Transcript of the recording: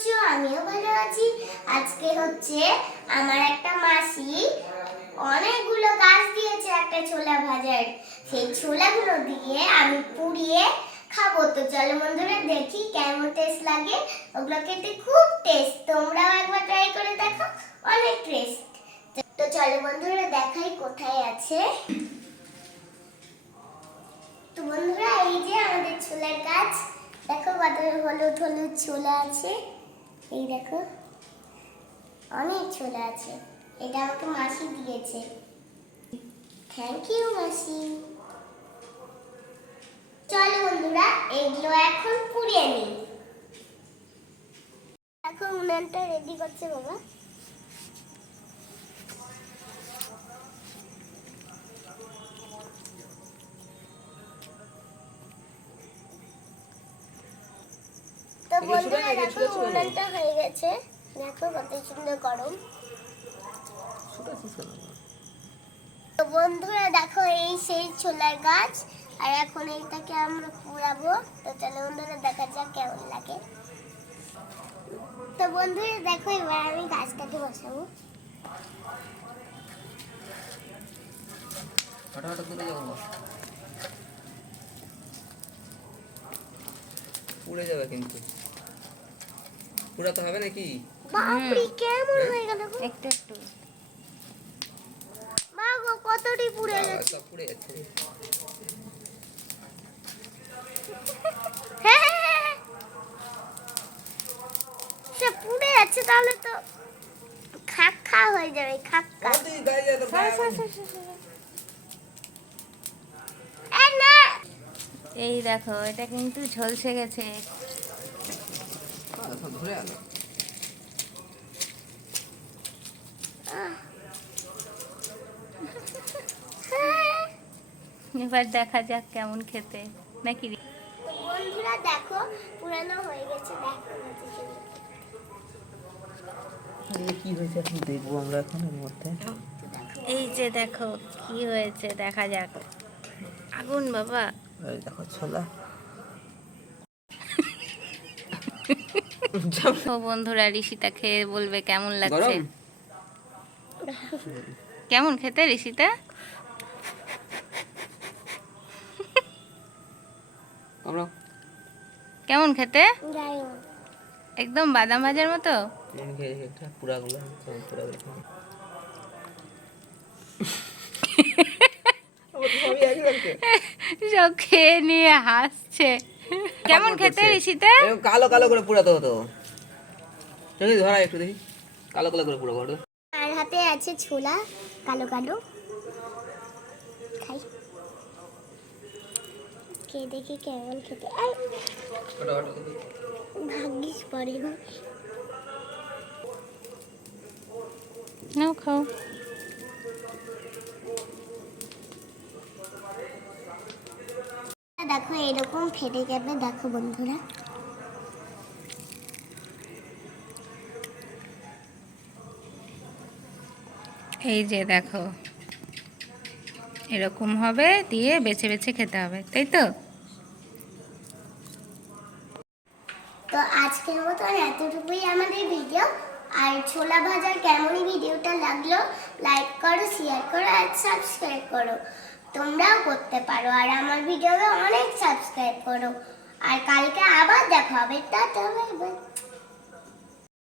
করছো? আমিও ভালো আছি। আজকে হচ্ছে আমার একটা মাসি অনেকগুলো গাছ দিয়েছে একটা ছোলা ভাজার। সেই ছোলাগুলো দিয়ে আমি পুড়িয়ে খাবো। তো চলো বন্ধুরা দেখি কেমন টেস্ট লাগে। ওগুলো খেতে খুব টেস্ট, তোমরাও একবার ট্রাই করে দেখো, অনেক টেস্ট। তো চলো বন্ধুরা দেখাই কোথায় আছে। তো বন্ধুরা এই যে আমাদের ছোলার গাছ, দেখো কত হলুদ হলুদ ছোলা আছে। এই দেখো অনেক ছোলা আছে। এটা আমাকে মাসি দিয়েছে। থ্যাংক ইউ মাসি। চলো বন্ধুরা এগুলো এখন পুড়িয়ে নিই। এখন উনানটা রেডি করছে বাবা। তো বন্ধুরা দেখো উনানটা হয়ে গেছে, দেখো কত সুন্দর গরম। তো বন্ধুরা দেখো এই সেই ছোলার গাছ, আর এখন এইটাকে আমরা পুড়াবো। তো চলো বন্ধুরা দেখা যাক কেমন লাগে। তো বন্ধুরা দেখো এবার আমি গাছটাকে বসাবো। পুড়ে যাবে কিন্তু, পুড়াতে হবে নাকি? বাপরে কেমন হয়ে গেল গো। একটু একটু মা গো কতটি পুড়ে গেছে। সব পুড়ে যাচ্ছে। সে পুড়ে যাচ্ছে, তাহলে তো খাক্কা হয়ে যাবে, খাক্কা। এই দেখো এটা কিন্তু ঝলসে গেছে। ধরে আলো এবার দেখা যাক কেমন খেতে নাকি। বন্ধুরা দেখো পুরানো হয়ে গেছে, দেখো কি হয়েছে এখন দেখবো আমরা এখন এর মধ্যে। এই যে দেখো কি হয়েছে দেখা যাক। আগুন বাবা, এই দেখো ছোলা। তো বন্ধুরা ঋষিতা খেয়ে বলবে কেমন লাগছে। কেমন খেতে ঋষিতা? আমরা কেমন খেতে? যাই একদম বাদাম ভাজার মতো। মন খেয়ে একটা পুরাগুলো পুরাগুলো সব খেয়ে নিয়ে হাসছে। কেমন খেতে ঋষিতা? কালো কালো করে পুরাতে হতো। দেখি ধরা একটু দেখি, কালো কালো করে পুরো করো। আর হাতে আছে ছোলা কালো কালো, খাই খেয়ে দেখি কেমন খেতে। ভাগ্যিস পরে নাও খাও। দেখো এরকম ফেটে যাবে, দেখো বন্ধুরা। এই যে দেখো এরকম হবে, দিয়ে বেছে বেছে খেতে হবে, তাই তো? তো আজকের মতন এতটুকুই আমাদের ভিডিও। আর ছোলা ভাজার কেমনই ভিডিওটা লাগলো লাইক করো, শেয়ার করো আর সাবস্ক্রাইব করো। তোমরাও করতে পারো, আর আমার ভিডিওকে অনেক সাবস্ক্রাইব করো। আর কালকে আবার দেখা হবে। Tata bye bye.